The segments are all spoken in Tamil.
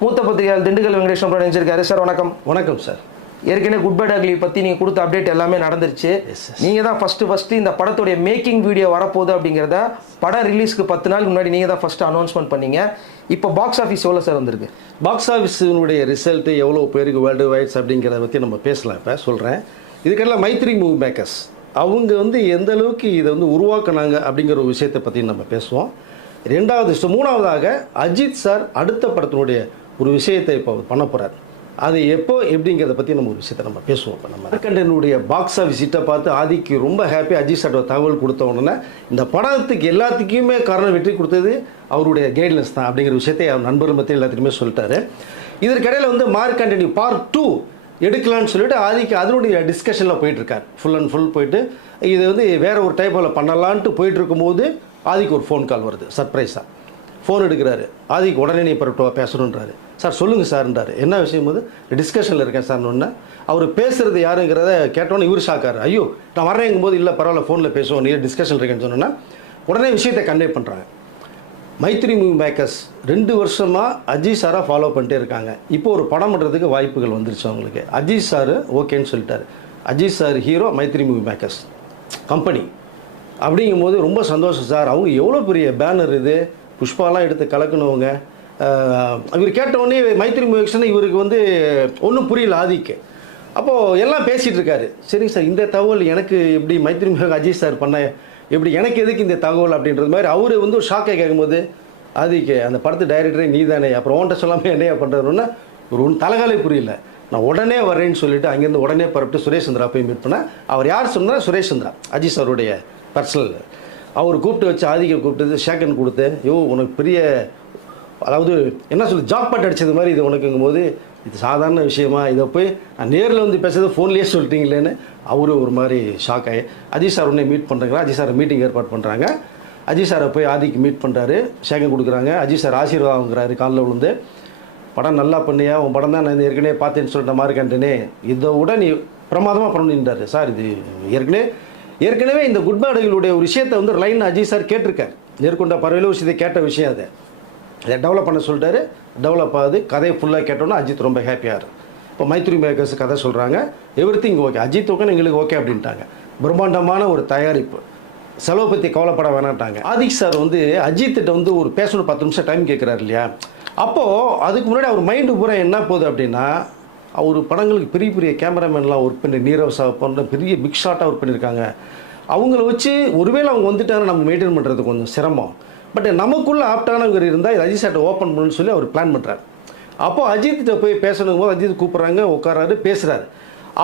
மூத்த பத்திரிகையாளர் திண்டுக்கல் வெங்கடேஷன் கூட நினைச்சிருக்காரு சார் வணக்கம். வணக்கம் சார். ஏற்கனவே குட் பை டாக்லி பற்றி நீங்கள் கொடுத்த அப்டேட் எல்லாமே நடந்துருச்சு. நீங்கள் தான் ஃபஸ்ட்டு ஃபஸ்ட்டு இந்த படத்துடைய மேக்கிங் வீடியோ வரப்போகுது அப்படிங்கிறத படம் ரிலீஸ்க்கு பத்து நாளுக்கு முன்னாடி நீங்கள் தான் ஃபஸ்ட்டு அனௌன்ஸ்மெண்ட் பண்ணீங்க. இப்போ பாக்ஸ் ஆஃபீஸ் எவ்வளோ சார் வந்திருக்கு? பாக்ஸ் ஆஃபீஸினுடைய ரிசல்ட் எவ்வளோ பேருக்கு வேர்ல்டு வைட்ஸ் அப்படிங்கிறத பற்றி நம்ம பேசலாம் இப்போ சொல்கிறேன் இதுக்கெல்லாம் மைத்ரி மூவி மேக்கர்ஸ் அவங்க வந்து எந்த அளவுக்கு இதை வந்து உருவாக்குனாங்க அப்படிங்கிற ஒரு விஷயத்தை பற்றி நம்ம பேசுவோம். ரெண்டாவது மூணாவதாக அஜித் சார் அடுத்த படத்தினுடைய ஒரு விஷயத்தை இப்போ அவர் பண்ண போகிறார் அது எப்போ எப்படிங்கிறத பற்றி நம்ம ஒரு விஷயத்தை நம்ம பேசுவோம் இப்போ நம்ம. மார்க்கண்டனுடைய பாக்ஸ் ஆஃபீஸ் ஹிட்டை பார்த்து ஆதிக்கு ரொம்ப ஹாப்பி அஜித் சார் தகவல் கொடுத்த உடனே இந்த படத்துக்கு எல்லாத்துக்குமே காரணம் வெற்றி கொடுத்தது அவருடைய கைட்லைன்ஸ் தான் அப்படிங்கிற விஷயத்தை அவர் நண்பர்கள் மத்தியில் எல்லாத்துக்குமே சொல்லிட்டாரு. இதற்கிடையில் வந்து மார்க் மார்க்கண்டனி பார்ட் டூ எடுக்கலான்னு சொல்லிட்டு ஆதிக்கு அதனுடைய டிஸ்கஷனில் போயிட்டுருக்கார். ஃபுல் அண்ட் ஃபுல் போயிட்டு இது வந்து வேறு ஒரு டைப்பில் பண்ணலான்ட்டு போயிட்டு இருக்கும்போது ஆதிக்கு ஒரு ஃபோன் கால் வருது சர்ப்ரைஸாக ஃபோன் எடுக்கிறாரு. ஆதிக்கு உடனே நீ இப்போ பேசணுன்றாரு சார் சொல்லுங்கள் சார்ன்றாரு. என்ன விஷயம் போது டிஸ்கஷனில் இருக்கேன் சார்னு ஒன்று அவர் பேசுகிறது யாருங்கிறத கேட்டோன்னே இவர் ஷாக்காரு ஐயோ நான் வரேங்கும் போது இல்லை பரவாயில்ல ஃபோனில் பேசுவோம் நீ டிஸ்கஷன் இருக்கேன்னு சொன்னோன்னா? உடனே விஷயத்தை கன்வே பண்ணுறாங்க மைத்ரி மூவி மேக்கர்ஸ் ரெண்டு வருஷமாக அஜித் சாராக ஃபாலோ பண்ணிட்டே இருக்காங்க. இப்போ ஒரு படம் பண்ணுறதுக்கு வாய்ப்புகள் வந்துருச்சு அவங்களுக்கு. அஜித் சார் ஓகேன்னு சொல்லிட்டாரு. Ajith sir hero Mythri movie makers. Company அப்படிங்கும்போது ரொம்ப சந்தோஷம் சார். அவங்க எவ்வளோ பெரிய பேனர் இது? புஷ்பாலாம் எடுத்து கலக்கணுங்க இவர் கேட்டவுடனே மைத்திரி மூவிக்ஸ்னு இவருக்கு வந்து ஒன்றும் புரியல ஆதிக்கு. அப்போது எல்லாம் பேசிகிட்டு இருக்காரு. சரிங்க சார் இந்த தகவல் எனக்கு எப்படி மைத்திரி மூவி அஜித் சார் பண்ண எப்படி எனக்கு எதுக்கு இந்த தகவல் அப்படின்றது மாதிரி அவர் வந்து ஒரு ஷாக்கை கேட்கும்போது ஆதிக்கு அந்த படத்து டைரக்டரே நீ தானே அப்புறம் ஓன்ட்ட சொல்லாமல் என்னையா பண்ணுறதுன்னா ஒரு ஒன்று தலைகாலே புரியல. நான் உடனே வரேன்னு சொல்லிட்டு அங்கேருந்து உடனே பரப்பிட்டு சுரேஷ் சந்திரா போய் மீட் பண்ணேன். அவர் யார் சொன்னார் சுரேஷ் சந்திரா அஜித் சாருடைய பர்சனல் அவர் கூப்பிட்டு வச்சு ஆதிக்க கூப்பிட்டு ஷேக்கன் கொடுத்து யோ உனக்கு பெரிய அதாவது என்ன சொல்லு ஜாக் பாட் அடிச்சது மாதிரி இது உனக்குங்கும் போது இது சாதாரண விஷயமா? இதை போய் நான் நேரில் வந்து பேசுறது ஃபோன்லேயே சொல்லிட்டீங்களேன்னு அவரு ஒரு மாதிரி ஷாக் ஆகி அஜித் சார் உடனே மீட் பண்ணுறாங்க அஜித் சார் மீட்டிங் ஏற்பாடு பண்ணுறாங்க அஜித் சாரை போய் ஆதிக்கு மீட் பண்ணுறாரு ஷேக்கன் கொடுக்குறாங்க. அஜித் சார் ஆசீர்வாதம் வாங்குறாரு காலில் விழுந்து. படம் நல்லா பண்ணியா? உன் படம் தான் நான் ஏற்கனவே பார்த்தேன்னு சொல்லிட்ட மாதிரி கண்டனே இதை விட நீ பிரமாதமாக பண்ணிட்டாரு. சார் இது ஏற்கனவே ஏற்கனவே இந்த குட்பாடுகளுடைய ஒரு விஷயத்தை வந்து லைன் அஜித் சார் கேட்டிருக்கார். நேர்கொண்ட பறவையில் ஒரு விஷயத்தை கேட்ட விஷயம் அது. அதை டெவலப் பண்ண சொல்லிட்டாரு. டெவலப் ஆகுது. கதையை ஃபுல்லாக கேட்டோன்னா அஜித் ரொம்ப ஹாப்பியாக இப்போ மைத்ரி மேக்கர்ஸ் கதை சொல்கிறாங்க everything okay Ajith okay எங்களுக்கு ஓகே அப்படின்ட்டாங்க. பிரம்மாண்டமான ஒரு தயாரிப்பு. செலவை பற்றி கவலைப்பட வேணாட்டாங்க ஆதிக் சார் வந்து அஜித்திட்ட வந்து ஒரு பேசணும் பத்து நிமிஷம் டைம் கேட்குறாரு இல்லையா? அப்போது அதுக்கு முன்னாடி அவர் மைண்டு பூரா என்ன போகுது அப்படின்னா அவர் படங்களுக்கு பெரிய பெரிய கேமராமேன்லாம் ஒர்க் பண்ணி நீரவ் சாவ் போன்ற பெரிய பிக் ஷாட்டாக ஒர்க் பண்ணியிருக்காங்க. அவங்கள வச்சு ஒருவேளை அவங்க வந்துட்டாங்கன்னா நம்ம மெயின்டைன் பண்ணுறது கொஞ்சம் சிரமம். பட் நமக்குள்ளே ஆப்டானவங்க இருந்தால் அஜித் சாட்டை ஓப்பன் பண்ணணும்னு சொல்லி அவர் பிளான் பண்ணுறாரு அப்போது அஜித்திட்ட போய் பேசணும் போது அஜித் கூப்பிட்றாங்க உட்காராரு பேசுகிறாரு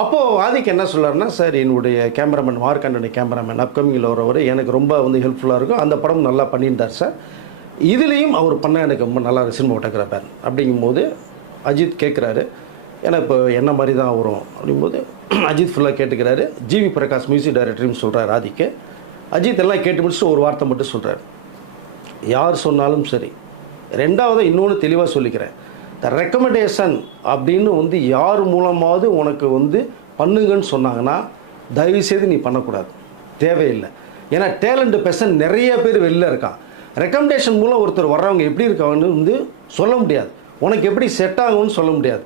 அப்போது ஆதிக்கு என்ன சொல்லார்னா சார் என்னுடைய கேமராமேன் மார்க்கண்டனி கேமராமேன் அப்கமிங்கில் வரவர் எனக்கு ரொம்ப வந்து ஹெல்ப்ஃபுல்லாக இருக்கும். அந்த படம் நல்லா பண்ணியிருந்தார் சார் இதுலேயும் அவர் பண்ண எனக்கு ரொம்ப நல்லா சினிமா ஃபோட்டோகிராஃபர் அப்படிங்கும்போது அஜித் கேட்குறாரு ஏன்னா இப்போ என்ன மாதிரி தான் வரும் அப்படிங்கும்போது அஜித் ஃபுல்லாக கேட்டுக்கிறாரு. ஜிவி பிரகாஷ் மியூசிக் டைரக்டர்னு சொல்கிறார் ஆதிக்கு. அஜித் எல்லாம் கேட்டு முடிச்சுட்டு ஒரு வார்த்தை மட்டும் சொல்கிறார் யார் சொன்னாலும் சரி. ரெண்டாவது இன்னொன்று தெளிவாக சொல்லிக்கிறேன். த ரெக்கமெண்டேஷன் அப்படின்னு வந்து யார் மூலமாவது உனக்கு வந்து பண்ணுங்கன்னு சொன்னாங்கன்னா தயவுசெய்து நீ பண்ணக்கூடாது. தேவையில்லை. ஏன்னா டேலண்ட் பெர்சன் நிறைய பேர் வெளில இருக்கான் ரெக்கமெண்டேஷன் மூலம் ஒருத்தர் வர்றவங்க எப்படி இருக்காங்கன்னு வந்து சொல்ல முடியாது. உனக்கு எப்படி செட் ஆகும்னு சொல்ல முடியாது.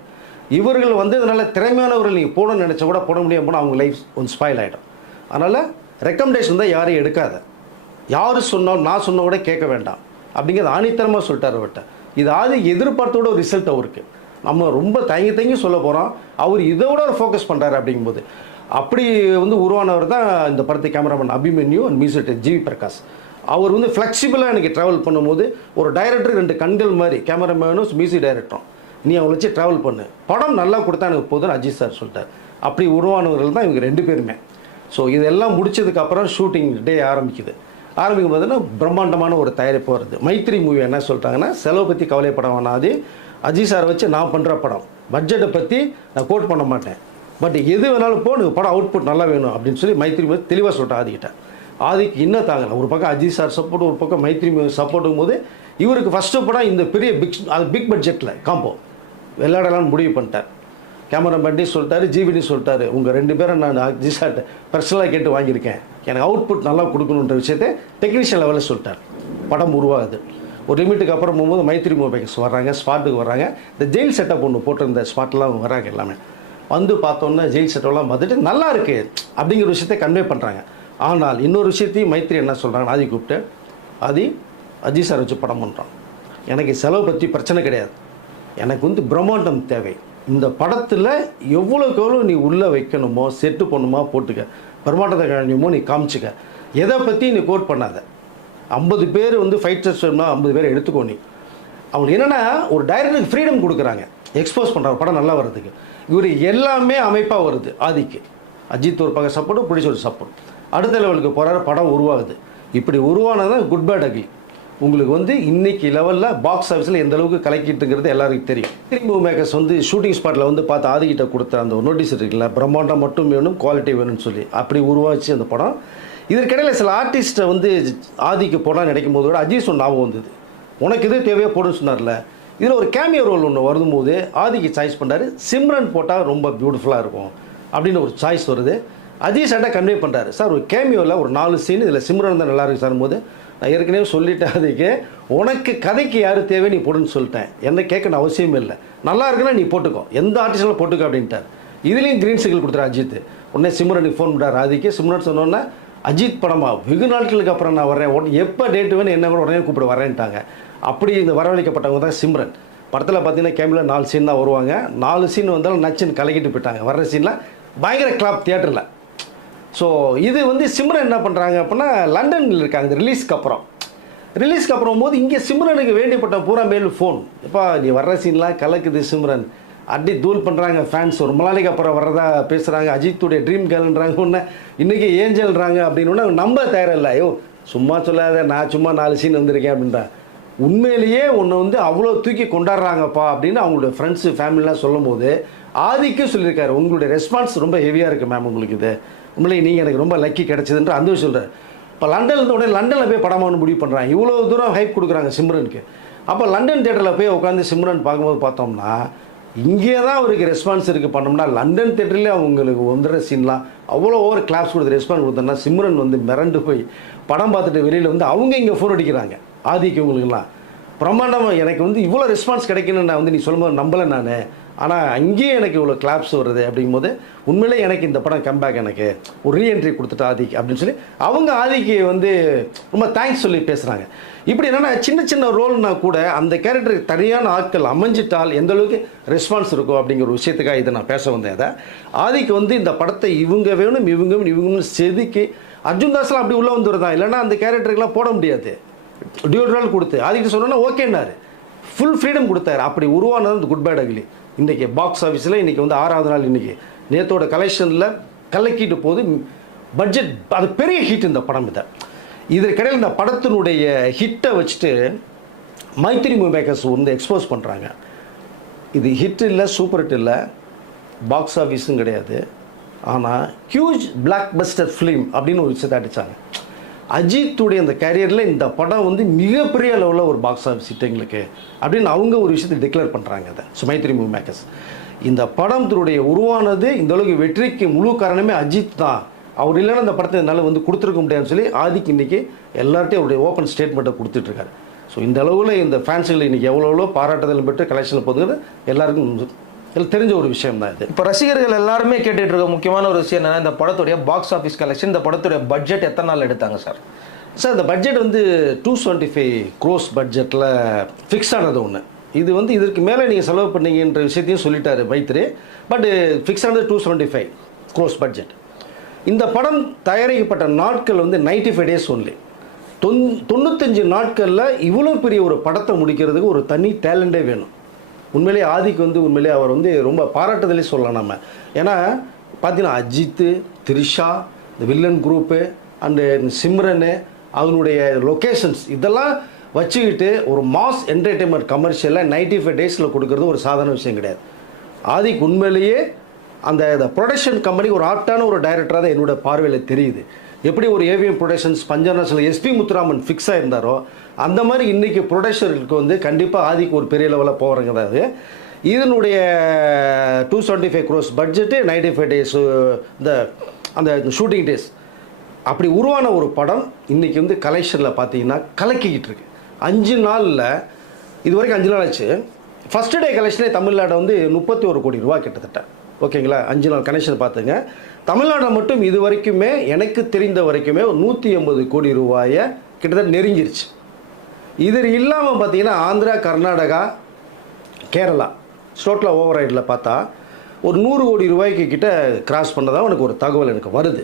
இவர்கள் வந்து இதனால் திறமையானவர்கள் நீங்கள் போடணும்னு நினச்சா கூட போட முடியாமல் போனால் அவங்க லைஃப் கொஞ்சம் ஸ்பாயில் ஆகிடும் அதனால் ரெக்கமெண்டேஷன் தான் யாரையும் எடுக்காத. யார் சொன்னாலும் நான் சொன்ன கூட கேட்க வேண்டாம். அப்படிங்கிறது ஆணித்தரமாக சொல்லிட்டார் அவர்கிட்ட. இது ஆதி எதிர்பார்த்தோட ஒரு ரிசல்ட் அவருக்கு. நம்ம ரொம்ப தயங்கி தயங்கி சொல்ல போகிறோம் அவர் இதோட ஒரு ஃபோக்கஸ் பண்ணுறாரு அப்படிங்கும்போது. அப்படி வந்து உருவானவர் தான் இந்த படத்தை cameraman Abhimanyu and music GV Prakash. அவர் வந்து ஃப்ளெக்சிபிளாக எனக்கு ட்ராவல் பண்ணும்போது ஒரு டைரக்டர் ரெண்டு கண்கள் மாதிரி கேமராமேனும் மியூசிக் டைரக்டரும் நீ அவளை வச்சு ட்ராவல் பண்ணு. படம் நல்லா கொடுத்தா எனக்கு போதும்னு அஜித் சார் சொல்லிட்டார். அப்படி உருவானவர்கள் தான் இவங்க ரெண்டு பேருமே. ஸோ இதெல்லாம் முடிச்சதுக்கப்புறம் ஷூட்டிங் டே ஆரம்பிக்குது. ஆரம்பிக்கும் போதுன்னா பிரம்மாண்டமான ஒரு தயாரிப்பு வருது. மைத்ரி மூவி என்ன சொல்லிட்டாங்கன்னா செலவு பற்றி கவலைப்பட வேணாது அஜித். சாரை வச்சு நான் பண்ணுற படம். பட்ஜெட்டை பற்றி நான் கோட் பண்ண மாட்டேன். பட் எது வேணாலும் போ எனக்கு படம் அவுட்புட் நல்லா வேணும் அப்படின்னு சொல்லி மைத்ரி மூவி தெளிவாக சொல்லிட்டேன் ஆதிக்கிட்ட ஆதிக்கு இன்னும் தாங்கலை. ஒரு பக்கம் அஜித் சார் சப்போர்ட் ஒரு பக்கம் மைத்ரி மூவி சப்போர்ட்டும் போது இவருக்கு ஃபஸ்ட்டு படம் இந்த பெரிய பிக் அது பிக் பட்ஜெட்டில் காம்போ விளையாடலாம்னு முடிவு பண்ணிட்டேன். கேமரா பண்ணி சொல்லிட்டாரு ஜிபினி சொல்லிட்டாரு. உங்கள் ரெண்டு பேரும் நான் ஜிசாட் பர்சனலாக கேட்டு வாங்கியிருக்கேன். எனக்கு அவுட்புட் நல்லா கொடுக்கணுன்ற விஷயத்தை டெக்னீஷியன் லெவலில் சொல்லிட்டார். படம் உருவாகுது. ஒரு லிமிட்டுக்கு அப்புறம் போகும்போது மைத்திரி மொபைல்ஸ் வர்றாங்க ஸ்பாட்டுக்கு வர்றாங்க. இந்த ஜெயில் செட்டப் ஒன்று போட்டிருந்த ஸ்பாட்லாம் வராங்க எல்லாமே. வந்து பார்த்தோன்னா ஜெயில் செட்டப்லாம் பார்த்துட்டு நல்லா இருக்குது அப்படிங்கிற விஷயத்தை கன்வே பண்ணுறாங்க ஆனால் இன்னொரு விஷயத்தையும் மைத்திரி என்ன சொல்கிறாங்க ஆதி கூப்பிட்டு ஆதி அஜி சார் வச்சு படம் பண்ணுறான் எனக்கு செலவு பற்றி பிரச்சனை கிடையாது. எனக்கு வந்து பிரம்மாண்டம் தேவை. இந்த படத்தில் எவ்வளோக்கு எவ்வளோ நீ உள்ளே வைக்கணுமோ செட்டு பண்ணுமா போட்டுக்க. பிரம்மாண்டத்தை கழிஞ்சுமோ நீ காமிச்சுக்க. எதை பற்றி நீ கோட் பண்ணாத. ஐம்பது பேர் வந்து ஃபைட்டர்ஸ் வேணும்னா ஐம்பது பேர் எடுத்துக்கோ நீ. அவங்களுக்கு என்னென்னா ஒரு டைரக்டருக்கு ஃப்ரீடம் கொடுக்குறாங்க. எக்ஸ்போஸ் பண்ணுறாங்க படம் நல்லா வர்றதுக்கு. இவர் எல்லாமே அமைப்பாக வருது ஆதிக்கு. அஜித் ஒரு பக்கம் சப்போர்ட் பிடிச்ச ஒரு சப்போர்ட் அடுத்த லெவலுக்கு போகிறாரு படம் உருவாகுது. இப்படி உருவானதான் குட் பேட் அகி உங்களுக்கு வந்து இன்னைக்கு லெவலில் பாக்ஸ் ஆஃபீஸில் எந்த அளவுக்கு கலக்கிட்டுங்கிறது எல்லாருக்கும் தெரியும். திரும்ப மேக்கர்ஸ் வந்து ஷூட்டிங் ஸ்பாட்டில் வந்து பார்த்து ஆதிக்கிட்ட கொடுத்த அந்த நோட்டீஸ் இருக்குல்ல பிரம்மாண்டம் மட்டும் வேணும் குவாலிட்டி வேணும்னு சொல்லி. அப்படி உருவாச்சு அந்த படம். இதற்கிடையில் சில ஆர்டிஸ்ட்டை வந்து ஆதிக்கு போனால் நினைக்கும் போது கூட அஜீஸ் ஒன்று ஞாபகம் வந்தது. உனக்கு எது தேவையோ போடுன்னு சொன்னார்ல. இதில் ஒரு கேமியோ ரோல் ஒன்று வரும்போது ஆதிக்கு சாய்ஸ் பண்ணார் சிம்ரன் போட்டால் ரொம்ப பியூட்டிஃபுல்லாக இருக்கும் அப்படின்னு ஒரு சாய்ஸ் வருது. அஜித் சார்ட்ட கன்வே பண்ணுறாரு சார் ஒரு கேமியோவில் ஒரு நாலு சீன் இதில் சிம்ரன் தான் நல்லா இருக்கு சார் போது நான் ஏற்கனவே சொல்லிட்டேன் அதுக்கு. உனக்கு கதைக்கு யார் தேவை நீ போடுன்னு சொல்லிட்டேன். என்ன கேட்கணும் அவசியம் இல்லை. நல்லா இருக்குன்னா நீ போட்டுக்கோ. எந்த ஆர்டிஸ்டில் போட்டுக்கோ அப்படின்ட்டார். இதுலேயும் க்ரீன் சிக்னல் கொடுத்துரு அஜித். உடனே சிம்ரனுக்கு ஃபோன் பண்ணார் ஆதிக்கு சிம்ரன் சொன்னோன்னே அஜித் படமா? வெகு நாட்களுக்கு அப்புறம் நான் வரேன் உடனே எப்போ டேட்டு வேணும் என்ன கூட உடனே கூப்பிட வரேன்ட்டாங்க அப்படி இந்த வரவழைக்கப்பட்டவங்க தான் சிம்ரன். படத்தில் பார்த்தீங்கன்னா கேமில் நாலு சீன் தான் வருவாங்க. நாலு சீன் வந்தாலும் நச்சுன்னு கலக்கிட்டு போயிட்டாங்க. வர்ற சீனில் பயங்கர கிளாப் தியேட்டரில் ஸோ இது வந்து சிம்ரன் என்ன பண்ணுறாங்க அப்படின்னா லண்டனில் இருக்காங்க. ரிலீஸ்க்கு அப்புறம். ரிலீஸ்க்கு அப்புறம் போது இங்கே சிம்ரனுக்கு வேண்டியப்பட்ட பூரா மேல் ஃபோன் எப்பா நீ வர்ற சீன்லாம் கலக்குது சிம்ரன். அடி தூள் பண்ணுறாங்க ஃபேன்ஸ் ஒரு மலாளிக்கு அப்புறம் வர்றதா பேசுகிறாங்க அஜித்துடைய ட்ரீம் கேர்ள்ன்றாங்க ஒன்று இன்றைக்கி ஏஞ்சல்ன்றாங்க அப்படின்னு நம்ப தயாரில்லை ஐயோ சும்மா சொல்லாத நான் சும்மா நாலு சீன் வந்திருக்கேன் அப்படின்றா. உண்மையிலேயே ஒன்று வந்து அவ்வளோ தூக்கி கொண்டாடுறாங்கப்பா அப்படின்னு அவங்களுடைய ஃப்ரெண்ட்ஸு ஃபேமிலிலாம் சொல்லும்போது ஆதிக்கும் சொல்லியிருக்காரு. உங்களுடைய ரெஸ்பான்ஸ் ரொம்ப ஹெவியாக இருக்குது மேம் உங்களுக்கு இது. உண்மையிலே நீங்கள் எனக்கு ரொம்ப லக்கி கிடச்சிதுன்ற அந்த சொல்கிறார் இப்போ லண்டனில் உடனே லண்டனில் போய் படமானு முடிவு பண்ணுறாங்க இவ்வளோ தூரம் ஹைப் கொடுக்குறாங்க சிம்ரனுக்கு. அப்போ லண்டன் தேட்டரில் போய் உட்காந்து சிம்ரன் பார்க்கும்போது பார்த்தோம்னா இங்கே தான் அவருக்கு ரெஸ்பான்ஸ் இருக்குது பண்ணோம்னா லண்டன் தேட்டர்லேயே அவங்களுக்கு வந்துடுற சீன்லாம் அவ்வளோ ஓவர் கிளாப்ஸ் கொடுத்து ரெஸ்பான்ஸ் கொடுத்தோம்னா சிம்ரன் வந்து மிரண்டு போய் படம் பார்த்துட்டு வெளியில் வந்து அவங்க இங்கே ஃபோன் அடிக்கிறாங்க. ஆதிக்கு இவங்களுக்குலாம் பிரம்மாண்டமாக எனக்கு வந்து இவ்வளோ ரெஸ்பான்ஸ் கிடைக்கணும்னு நான் வந்து நீ சொல்லும்போது நம்பலை நான். ஆனால் அங்கேயும் எனக்கு இவ்வளோ கிளாப்ஸ் வருது அப்படிங்கும்போது உண்மையிலே எனக்கு இந்த படம் கம்பேக் எனக்கு ஒரு ரீஎன்ட்ரி கொடுத்துட்டு ஆதிக்கு அப்படின்னு சொல்லி அவங்க ஆதிக்கு வந்து ரொம்ப தேங்க்ஸ் சொல்லி பேசுகிறாங்க இப்படி என்னென்னா சின்ன சின்ன ரோல்னா கூட அந்த கேரக்டருக்கு தனியான ஆட்கள் அமைஞ்சிட்டால் எந்த அளவுக்கு ரெஸ்பான்ஸ் இருக்கும் அப்படிங்கிற ஒரு விஷயத்துக்காக இதை நான் பேச வந்தேன். அதை ஆதிக்கு வந்து இந்த படத்தை இவங்க வேணும் இவங்க வேணும் இவங்கன்னு செதுக்கி அர்ஜுன் தாஸ்லாம் அப்படி உள்ளே வந்துருதான் இல்லைன்னா அந்த கேரக்டருக்குலாம் போட முடியாது. டியூட் ரோல் கொடுத்து. ஆதிக்கிட்ட சொன்னோன்னா ஓகேன்னாரு. ஃபுல் ஃப்ரீடம் கொடுத்தாரு. அப்படி உருவானது அந்த குட் பேட் அகிலி இன்றைக்கி பாக்ஸ் ஆஃபீஸில் இன்றைக்கி வந்து ஆறாவது நாள் இன்றைக்கி நேற்றோட கலெக்ஷனில் கலக்கிட்டு போது பட்ஜெட் அது பெரிய ஹிட் இந்த படம் இதை. இதற்கிடையில் இந்த படத்தினுடைய ஹிட்டை வச்சுட்டு மைத்திரி மூவி மேக்கர்ஸ் வந்து எக்ஸ்போஸ் பண்ணுறாங்க இது ஹிட் இல்லை சூப்பர் ஹிட் இல்லை பாக்ஸ் ஆஃபீஸும் கிடையாது. ஆனால் ஹியூஜ் பிளாக் பஸ்டர் ஃபிலிம் அப்படின்னு ஒரு விஷயத்தை அடித்தாங்க அஜித்துடைய அந்த கேரியரில் இந்த படம் வந்து மிகப்பெரிய லெவலில் ஒரு பாக்ஸ் ஆஃபீஸ் ஹிட் எங்களுக்கு. அப்படின்னு அவங்க ஒரு விஷயத்தை டிக்ளேர் பண்ணுறாங்க அதை. சுமைத்ரி மூவி மேக்கர்ஸ் இந்த படத்தினுடைய உருவானது இந்த அளவுக்கு வெற்றிக்கு முழு காரணமே அஜித் தான். அவர் இல்லைன்னா அந்த படத்தை என்னால் வந்து கொடுத்துருக்க முடியாதுன்னு சொல்லி ஆதிக்கு இன்றைக்கி எல்லார்ட்டையும் அவருடைய ஓப்பன் ஸ்டேட்மெண்ட்டை கொடுத்துட்ருக்காரு ஸோ இந்த அளவில் இந்த ஃபேன்ஸுகள் இன்றைக்கி எவ்வளோ எவ்வளோ பாராட்டுதல் பெற்று கலெக்ஷனில் போதுங்கிறது எல்லாருக்கும் இதில் தெரிஞ்ச ஒரு விஷயம் தான் இது. இப்போ ரசிகர்கள் எல்லாருமே கேட்டுட்டு இருக்க முக்கியமான ஒரு விஷயம் என்னன்னா இந்த படத்துடைய பாக்ஸ் ஆஃபீஸ் கலெக்ஷன் இந்த படத்துடைய பட்ஜெட் எத்தனை நாள் எடுத்தாங்க சார்? சார் இந்த பட்ஜெட் வந்து டூ டுவெண்ட்டி ஃபைவ் க்ரோஸ் பட்ஜெட்டில் ஃபிக்ஸ் ஆனது ஒன்று இது வந்து இதற்கு மேலே நீங்கள் செலவு பண்ணீங்கன்ற விஷயத்தையும் சொல்லிட்டாரு மைத்ரி பட் ஃபிக்ஸ் ஆனது two seventy five crores budget இந்த படம் தயாரிக்கப்பட்ட நாட்கள் வந்து நைன்டி ஃபைவ் டேஸ் ஒன்லி தொன் தொண்ணூத்தஞ்சு நாட்களில் இவ்வளோ பெரிய ஒரு படத்தை முடிக்கிறதுக்கு ஒரு தனி டேலண்டே வேணும். உண்மையிலேயே ஆதிக்கு வந்து உண்மையிலே அவர் வந்து ரொம்ப பாராட்டுதலே சொல்லலாம் நம்ம. ஏன்னா பார்த்தீங்கன்னா அஜித்து த்ரிஷா இந்த வில்லன் குரூப்பு அண்டு சிம்ரனு அதனுடைய லொக்கேஷன்ஸ் இதெல்லாம் வச்சுக்கிட்டு ஒரு மாஸ் என்டர்டெயின்மெண்ட் கமர்ஷியலில் நைன்டி ஃபைவ் டேஸில் கொடுக்கறது ஒரு சாதாரண விஷயம் கிடையாது. ஆதிக்கு உண்மையிலேயே அந்த ப்ரொடக்ஷன் கம்பெனி ஒரு ஆப்டான ஒரு டைரக்டராக தான் என்னோட பார்வையில் தெரியுது. எப்படி ஒரு ஏவிஎம் ப்ரொடக்ஷன்ஸ் பஞ்சநேஷனல் எஸ்பி முத்துராமன் ஃபிக்ஸ் ஆயிருந்தாரோ அந்த மாதிரி இன்றைக்கி ப்ரொடக்ஷர்களுக்கு வந்து கண்டிப்பாக ஆதிக்கு ஒரு பெரிய லெவலில் போகிறங்கிறது இதனுடைய two seventy five crores budget ninety five days இந்த அந்த ஷூட்டிங் டேஸ் அப்படி உருவான ஒரு படம் இன்றைக்கி வந்து கலெக்ஷனில் பார்த்தீங்கன்னா கலக்கிக்கிட்டு இருக்கு. அஞ்சு நாளில் இது வரைக்கும் அஞ்சு நாள் ஆச்சு. ஃபஸ்ட்டு டே கலெக்ஷனே தமிழ்நாடு வந்து முப்பத்தி ஒரு கோடி ரூபா கிட்டத்தட்ட. ஓகேங்களா? அஞ்சு நாள் கனெக்ஷன் பார்த்துங்க தமிழ்நாடு மட்டும் இது வரைக்குமே எனக்கு தெரிந்த வரைக்குமே ஒரு நூற்றி எண்பது கோடி ரூபாயை கிட்டத்தட்ட நெருங்கிருச்சு. இது இல்லாமல் பார்த்தீங்கன்னா ஆந்திரா கர்நாடகா கேரளா ஸ்டோட்டில் ஓவர் ரைடில் பார்த்தா ஒரு நூறு கோடி ரூபாய்க்கு கிட்ட கிராஸ் பண்ணதாக எனக்கு ஒரு தகவல் எனக்கு வருது.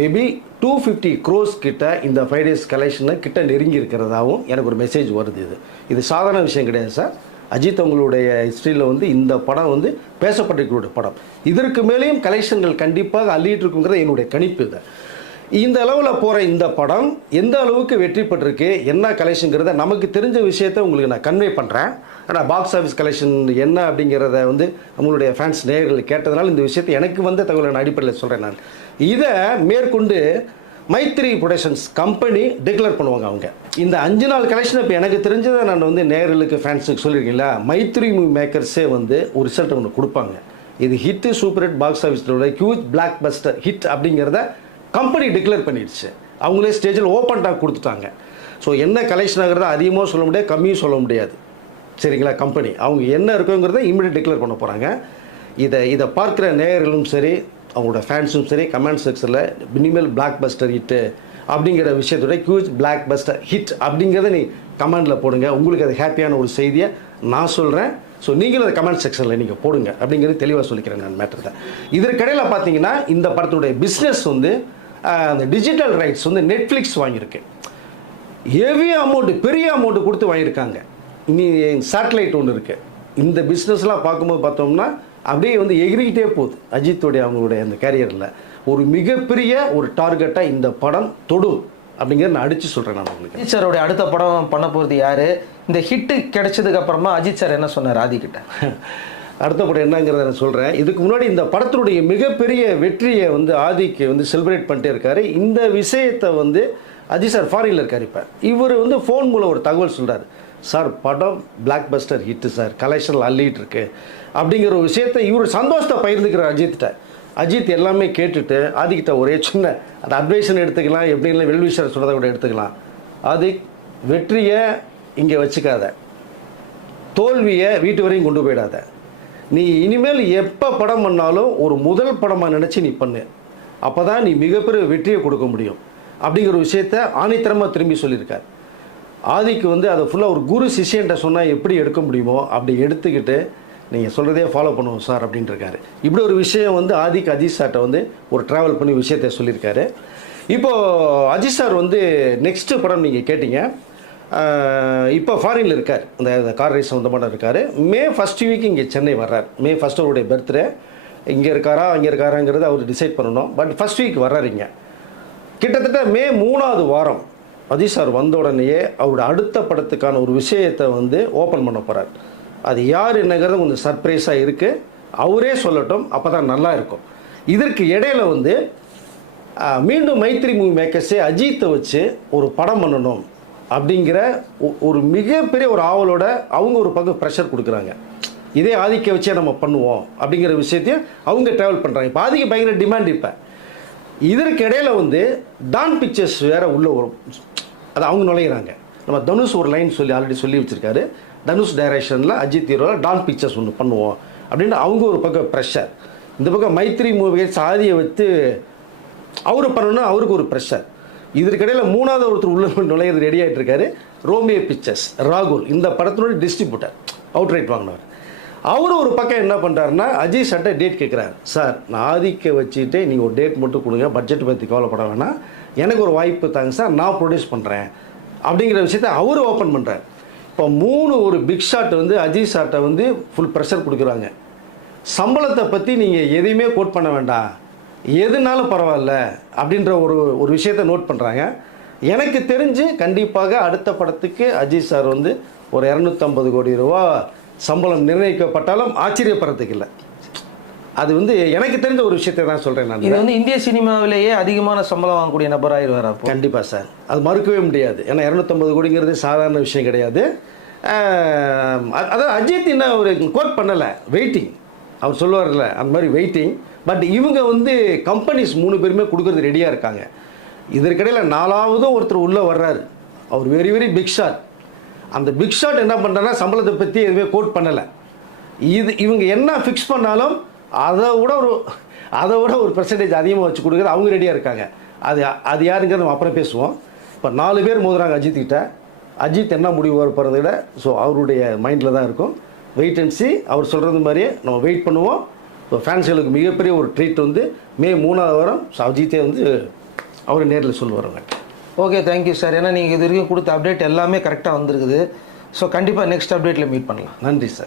மேபி டூ ஃபிஃப்டி க்ரோஸ் கிட்ட இந்த ஃபைவ் டேஸ் கலெக்ஷனு கிட்ட நெருங்கி இருக்கிறதாவும் எனக்கு ஒரு மெசேஜ் வருது இது. இது சாதாரண விஷயம் கிடையாது சார் அஜித் அவங்களுடைய ஹிஸ்ட்ரியில் வந்து இந்த படம் வந்து பேசப்பட்டிருக்கிற படம். இதற்கு மேலேயும் கலெக்ஷன்கள் கண்டிப்பாக அள்ளிட்டு இருக்குங்கிறது என்னுடைய கணிப்பு இதை. இந்த அளவில் போகிற இந்த படம் எந்த அளவுக்கு வெற்றி பெற்றிருக்கு என்ன கலெக்ஷனுங்கிறத நமக்கு தெரிஞ்ச விஷயத்தை உங்களுக்கு நான் கன்வே பண்ணுறேன் ஆனால் பாக்ஸ் ஆஃபீஸ் கலெக்ஷன் என்ன அப்படிங்கிறத வந்து நம்மளுடைய ஃபேன்ஸ் நேயர்கள் கேட்டதுனால இந்த விஷயத்தை எனக்கு வந்த தகவலின் அடிப்படையில் சொல்கிறேன் நான். இதை மேற்கொண்டு மைத்ரி ப்ரொடக்ஷன்ஸ் கம்பெனி டிக்ளேர் பண்ணுவாங்க அவங்க. இந்த அஞ்சு நாள் கலெக்ஷன் இப்போ எனக்கு தெரிஞ்சதை நான் வந்து நேர்களுக்கு ஃபேன்ஸுக்கு சொல்லியிருக்கீங்களா மைத்ரி மூவி மேக்கர்ஸே வந்து ஒரு ரிசல்ட் ஒன்று கொடுப்பாங்க. இது ஹிட்டு சூப்பர் ஹிட் பாக்ஸ் ஆஃபீஸோட ஹியூஜ் பிளாக் பஸ்டர் ஹிட் அப்படிங்கிறத கம்பெனி டிக்ளேர் பண்ணிடுச்சு. அவங்களே ஸ்டேஜில் ஓப்பன் டாக் கொடுத்துட்டாங்க. ஸோ என்ன கலெக்ஷன் ஆகிறத அதிகமாக சொல்ல முடியாது கம்மியும் சொல்ல முடியாது. சரிங்களா கம்பெனி அவங்க என்ன இருக்குங்கிறத இமீடியட் டிக்ளேர் பண்ண போகிறாங்க இதை இதை பார்க்குற நேயர்களும் சரி அவங்களோட ஃபேன்ஸும் சரி கமெண்ட் செக்ஷனில் மினிமல் பிளாக் பஸ்டர் ஹிட்டு அப்படிங்கிற விஷயத்தோட ஹியூஜ் பிளாக் பஸ்டர் ஹிட் அப்படிங்கிறத நீ கமெண்டில் போடுங்க. உங்களுக்கு அது ஹாப்பியான ஒரு செய்தியை நான் சொல்கிறேன் ஸோ நீங்களும் அதை கமெண்ட் செக்ஷனில் நீங்கள் போடுங்க அப்படிங்கிறது தெளிவாக சொல்லிக்கிறேன் நான் மேட்டரை இதற்கிடையில் பார்த்தீங்கன்னா இந்த படத்துடைய பிஸ்னஸ் வந்து அந்த டிஜிட்டல் ரைட்ஸ் வந்து நெட்ஃப்ளிக்ஸ் வாங்கியிருக்கு. ஹெவி அமௌண்ட்டு பெரிய அமௌண்ட்டு கொடுத்து வாங்கியிருக்காங்க. இனி சேட்டலைட் ஒன்று இருக்குது இந்த பிஸ்னஸ்லாம் பார்க்கும்போது பார்த்தோம்னா அப்படியே வந்து எகிரிக்கிட்டே போகுது. அஜித்துடைய அவங்களுடைய அந்த கேரியரில் ஒரு மிகப்பெரிய ஒரு டார்கெட்டாக இந்த படம் தொடும் அப்படிங்கிறத நான் அடித்து சொல்கிறேன் நான் உங்களுக்கு. அஜித் சாரோடைய அடுத்த படம் பண்ண போகிறது யாரு? இந்த ஹிட்டு கிடைச்சதுக்கு அப்புறமா அஜித் சார் என்ன சொன்னார் ஆதி கிட்ட? அடுத்த படம் என்னங்கிறத நான் சொல்கிறேன் இதுக்கு முன்னாடி இந்த படத்தினுடைய மிகப்பெரிய வெற்றியை வந்து ஆதிக்கு வந்து செலிப்ரேட் பண்ணிட்டே இருக்காரு. இந்த விஷயத்தை வந்து அஜித் சார் ஃபாரினில் இருக்கார் இப்போ. இவர் வந்து ஃபோன் மூலம் ஒரு தகவல் சொல்றாரு. சார் படம் பிளாக் பஸ்டர் ஹிட்டு சார். கலெக்ஷனில் அள்ளிட்டு இருக்கு. அப்படிங்கிற ஒரு விஷயத்தை இவர் சந்தோஷத்தை பகிர்ந்துக்கிறார் அஜித்திட்ட அஜித் எல்லாமே கேட்டுட்டு ஆதிக்கிட்ட ஒரே சின்ன அந்த அட்வைஷன் எடுத்துக்கலாம் எப்படின்னு வெல்விஷர் சொன்னதை கூட எடுத்துக்கலாம். ஆதிக் வெற்றியை இங்கே வச்சுக்காத. தோல்வியை வீட்டு வரையும் கொண்டு போயிடாத. நீ இனிமேல் எப்போ படம் பண்ணாலும் ஒரு முதல் படமாக நினச்சி நீ பண்ணு. அப்போ தான் நீ மிகப்பெரிய வெற்றியை கொடுக்க முடியும். அப்படிங்கிற விஷயத்த ஆணித்தரமாக திரும்பி சொல்லியிருக்கார். ஆதிக்கு வந்து அதை ஃபுல்லாக ஒரு குரு சிஷியன்ட்ட சொன்னால் எப்படி எடுக்க முடியுமோ அப்படி எடுத்துக்கிட்டு நீங்கள் சொல்கிறதே ஃபாலோ பண்ணுவோம் சார் அப்படின்ட்டுருக்காரு இப்படி ஒரு விஷயம் வந்து ஆதிக் அஜித் சார்ட்ட வந்து ஒரு ட்ராவல் பண்ணி விஷயத்தை சொல்லியிருக்காரு. இப்போது அஜித் சார் வந்து நெக்ஸ்ட்டு படம் நீங்கள் கேட்டீங்க. இப்போ ஃபாரினில் இருக்கார். அந்த கார் ரேஸ் சம்மந்தமான இருக்கார். மே ஃபஸ்ட் வீக் இங்கே சென்னை வர்றார். மே ஃபஸ்ட் அவருடைய பர்த்டே இங்கே இருக்காரா அங்கே இருக்காராங்கிறத அவர் டிசைட் பண்ணணும். பட் ஃபஸ்ட் வீக் வர்றாரு கிட்டத்தட்ட மே மூணாவது வாரம் அஜித் சார் வந்த உடனேயே அவரோட அடுத்த படத்துக்கான ஒரு விஷயத்தை வந்து ஓப்பன் பண்ண போகிறார் அது யார் என்னங்கிறது கொஞ்சம் சர்ப்ரைஸாக இருக்குது அவரே சொல்லட்டும் அப்போ தான் நல்லா இருக்கும். இதற்கு இடையில வந்து மீண்டும் மைத்ரி மூவி மேக்கர்ஸே அஜித்தை வச்சு ஒரு படம் பண்ணணும் அப்படிங்கிற ஒ- ஒரு மிகப்பெரிய ஒரு ஆவலோட அவங்க ஒரு பங்கு ப்ரெஷர் கொடுக்குறாங்க. இதே ஆதிக்க வச்சே நம்ம பண்ணுவோம் அப்படிங்கிற விஷயத்தையும் அவங்க ட்ராவல் பண்ணுறாங்க இப்போ ஆதிக்க பயங்கர டிமாண்ட் இப்போ. இதற்கு இடையில வந்து டான் பிக்சர்ஸ் வேற உள்ள வரும் அது அவங்க நுழையிறாங்க. நம்ம தனுஷ் ஒரு லைன் சொல்லி ஆல்ரெடி சொல்லி வச்சுருக்காரு. தனுஷ் டைரக்ஷனில் அஜித் ஹீரோவில் டான் பிக்சர்ஸ் ஒன்று பண்ணுவோம். அப்படின்னு அவங்க ஒரு பக்கம் ப்ரெஷர் இந்த பக்கம் மைத்ரி மூவியை சாதியை வைத்து அவரு பண்ணணும்னா அவருக்கு ஒரு ப்ரெஷர் இதற்கிடையில் மூணாவது ஒருத்தர் உள்ள நுழையிறது ரெடி ஆகிட்டு இருக்காரு. ரோமியோ பிக்சர்ஸ் ராகுல் இந்த படத்தினுடைய டிஸ்ட்ரிபியூட்டர் அவுட் ரைட் வாங்கினார் அவர் ஒரு பக்கம் என்ன பண்ணுறாருன்னா அஜய் சட்டை டேட் கேட்குறாரு சார் நான் ஆதிக்க வச்சுட்டு நீங்கள் ஒரு டேட் மட்டும் கொடுங்க. பட்ஜெட் பற்றி கவலைப்பட வேணாம். எனக்கு ஒரு வாய்ப்பு தாங்க சார் நான் ப்ரொடியூஸ் பண்ணுறேன் அப்படிங்கிற விஷயத்த அவர் ஓப்பன் பண்ணுறாரு இப்போ மூணு ஒரு பிக் ஷாட் வந்து அஜய் சார்ட்டை வந்து ஃபுல் ப்ரெஷர் கொடுக்குறாங்க. சம்பளத்தை பற்றி நீங்கள் எதையுமே கோட் பண்ண வேண்டாம். எதுனாலும் பரவாயில்ல அப்படின்ற ஒரு ஒரு விஷயத்தை நோட் பண்ணுறாங்க எனக்கு தெரிஞ்சு கண்டிப்பாக அடுத்த படத்துக்கு அஜித் சார் வந்து ஒரு இரநூத்தம்பது கோடி ரூபா சம்பளம் நிர்ணயிக்கப்பட்டாலும் ஆச்சரியப்படுறதுக்கு இல்லை. அது வந்து எனக்கு தெரிஞ்ச ஒரு விஷயத்தை தான் சொல்கிறேன் நான். இது வந்து இந்திய சினிமாவிலேயே அதிகமான சம்பளம் வாங்கக்கூடிய நபராயிருவார் அப்போ? கண்டிப்பாக சார். அது மறுக்கவே முடியாது. ஏன்னா இரநூத்தம்பது கோடிங்கிறது சாதாரண விஷயம் கிடையாது. ஆஹ் அ- அதான் அஜித் என்ன ஒரு கோட் பண்ணலை? வெயிட்டிங் அவர் சொல்லுவார்ல அந்த மாதிரி வெயிட்டிங் பட் இவங்க வந்து கம்பெனிஸ் மூணு பேருமே கொடுக்கறது ரெடியாக இருக்காங்க. இதற்கிடையில் நாலாவதும் ஒருத்தர் உள்ளே வர்றாரு. அவர் வெரி வெரி பிக் ஷாட் அந்த பிக் ஷாட் என்ன பண்ணுறேன்னா சம்பளத்தை பற்றி எதுவுமே கோட் பண்ணலை. இது இவங்க என்ன ஃபிக்ஸ் பண்ணாலும் அதை விட ஒரு அதை விட ஒரு பெர்சன்டேஜ் அதிகமாக வச்சு கொடுக்குறது அவங்க ரெடியாக இருக்காங்க. அது அது யாருங்கிறது நம்ம அப்புறம் பேசுவோம். இப்போ நாலு பேர் மோதுறாங்க அஜித் கிட்ட. அஜித் என்ன முடிவு போகிறத விட ஸோ அவருடைய மைண்டில் தான் இருக்கும். வெயிட் அண்ட் சி அவர் சொல்கிறது மாதிரியே நம்ம வெயிட் பண்ணுவோம். ஸோ ஃபேன்ஸ்களுக்கு மிகப்பெரிய ஒரு ட்ரீட் வந்து மே மூணாவது வாரம். ஸோ அஜித்தே வந்து அவர் நேரில் சொல்லுவாருங்க ஓகே தேங்க்யூ சார் ஏன்னா நீங்கள் இது வரைக்கும் கொடுத்த அப்டேட் எல்லாமே கரெக்டாக வந்திருக்குது. ஸோ கண்டிப்பாக நெக்ஸ்ட் அப்டேட்டில் மீட் பண்ணலாம். நன்றி சார்